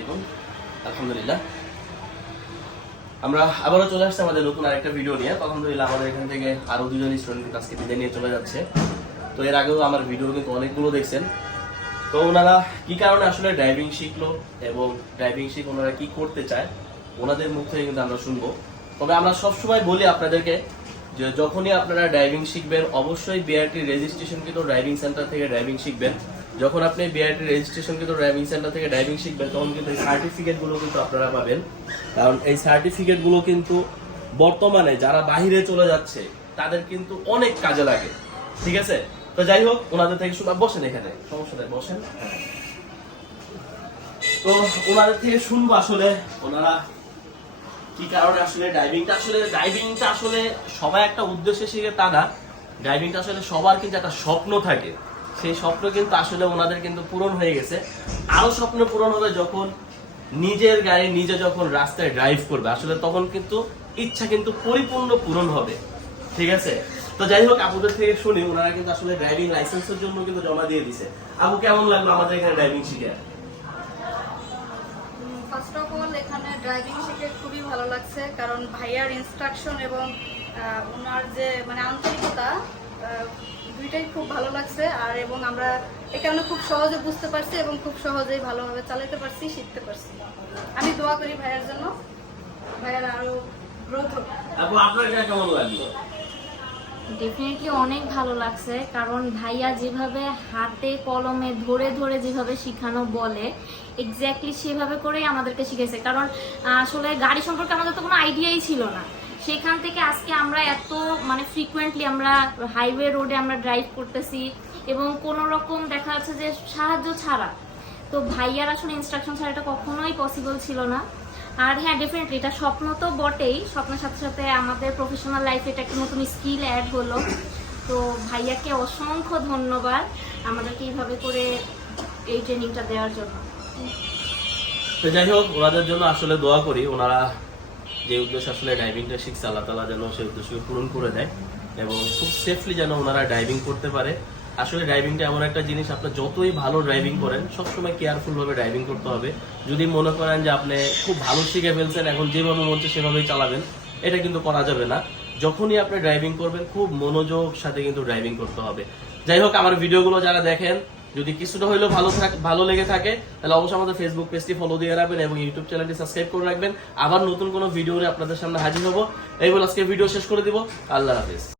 আলাইকুম। আলহামদুলিল্লাহ আমরা আবারও চলে আসছি আমাদের নতুন আরেকটা ভিডিও নিয়ে। আলহামদুলিল্লাহ আমাদের এখান থেকে আরো দুজন স্টুডেন্ট আজকে বিদায় নিয়ে চলে যাচ্ছে। তো এর আগেও আমার ভিডিও কিন্তু অনেকগুলো দেখছেন। তো ওনারা কি কারণে আসলে ড্রাইভিং শিখলো এবং ড্রাইভিং শিখে ওনারা কি করতে চায় ওনাদের মুখ থেকে কিন্তু আমরা শুনবো। তবে আমরা সবসময় বলি আপনাদেরকে যে যখনই আপনারা ড্রাইভিং শিখবেন অবশ্যই বিআরটি রেজিস্ট্রেশনকৃত ড্রাইভিং সেন্টার থেকে ড্রাইভিং শিখবেন। যখন আপনি বিআরটি রেজিস্ট্রেশনকৃত ড্রাইভিং সেন্টার থেকে ড্রাইভিং শিখবেন তখন কিন্তু এই সার্টিফিকেটগুলো কিন্তু আপনারা পাবেন। কারণ এই সার্টিফিকেটগুলো কিন্তু বর্তমানে যারা বাইরে চলে যাচ্ছে তাদের কিন্তু অনেক কাজে লাগে। ঠিক আছে, তো যাই হোক ওনাদের থেকে শুনবো। বসেন এখানে, সমস্যা নেই, বসেন। তো ওনাদের থেকে শুনবো আসলে ওনারা কি কারণে আসলে ড্রাইভিংটা আসলে সবাই একটা উদ্দেশ্যে শিখে তা না। ড্রাইভিংটা আসলে সবার কিন্তু একটা স্বপ্ন থাকে, সেই স্বপ্ন কিন্তু আসলে ওনাদের কিন্তু পূরণ হয়ে গেছে। আরো স্বপ্ন পূরণ হবে যখন নিজের গাড়ি নিজে যখন রাস্তায় ড্রাইভ করবে, আসলে তখন কিন্তু ইচ্ছা কিন্তু পরিপূর্ণ পূরণ হবে। ঠিক আছে, তো যাই হোক আপুদের থেকে শুনি ওনারা কিন্তু আসলে ড্রাইভিং লাইসেন্সের জন্য কিন্তু জমা দিয়ে দিছে। আপু কেমন লাগলো আমাদের এখানে ড্রাইভিং শিখে? ফার্স্ট অফ অল এখানে ড্রাইভিং শিখে খুবই ভালো লাগছে, কারণ ভাইয়ার ইনস্ট্রাকশন এবং ওনার যে মানে আন্তরিকতা দুইটাই খুব ভালো লাগছে। আর এবং আমরা এই কারণে খুব সহজে বুঝতে পারছি এবং খুব সহজেই ভালোভাবে চালাতে পারছি, শিখতে পারছি। আমি দোয়া করি ভাইয়ার জন্য, ভাইয়ার আরো গ্রোথ হোক। আপু আপনার এটা কেমন লাগলো? ডেফিনেটলি অনেক ভালো লাগছে, কারণ ভাইয়া যেভাবে হাতে কলমে ধরে ধরে যেভাবে শেখানো বলে এক্স্যাক্টলি সেভাবে করেই আমাদেরকে শিখেছে। কারণ আসলে গাড়ি সম্পর্কে আমাদের তো কোনো আইডিয়াই ছিল না। সেখান থেকে আজকে আমরা এত মানে ফ্রিকুয়েন্টলি আমরা হাইওয়ে রোডে আমরা ড্রাইভ করতেছি এবং কোনো রকম দেখা যাচ্ছে যে সাহায্য ছাড়া। তো ভাইয়ার আসলে ইনস্ট্রাকশন ছাড়া এটা কখনোই পসিবল ছিল না। আর হ্যাঁ, ডেফিনেটলি এটা স্বপ্ন তো বটেই, স্বপ্নের সাথে সাথে আমাদের প্রফেশনাল লাইফে এটা একটা নতুন স্কিল অ্যাড হলো। তো ভাইয়াকে অসংখ্য ধন্যবাদ আমাদেরকে এইভাবে করে এই ট্রেনিংটা দেওয়ার জন্য। তো যাই হোক ওনাদের জন্য আসলে দোয়া করি, ওনারা যে উদ্দেশ্যে আসলে ড্রাইভিংটা শিখছে আল্লাহ তাআলা যেন সেই উদ্দেশ্যকে পূরণ করে দেয় এবং খুব সেফলি যেন ওনারা ড্রাইভিং করতে পারে। আসলে ড্রাইভিংটা এমন একটা জিনিস, আপনার যতই ভালো ড্রাইভিং করেন সবসময় কেয়ারফুল ভাবে ড্রাইভিং করতে হবে। যদি মনে করেন যে আপনি খুব ভালো শিখে ফেলছেন এখন যেভাবে মন চায় সেভাবেই চালাবেন, এটা কিন্তু করা যাবে না। যখনই আপনি ড্রাইভিং করবেন খুব মনোযোগ সাথে কিন্তু ড্রাইভিং করতে হবে। যাই হোক আমার ভিডিওগুলো যারা দেখেন যদি কিছুটা হলেও ভালো লেগে থাকে তাহলে অবশ্যই আমাদের ফেসবুক পেজটি ফলো দিয়ে রাখবেন এবং ইউটিউব চ্যানেলটি সাবস্ক্রাইব করে রাখবেন। আবার নতুন কোনো ভিডিও নিয়ে আপনাদের সামনে হাজির হবো। এই বলে আজকে ভিডিও শেষ করে দিব। আল্লাহ হাফেজ।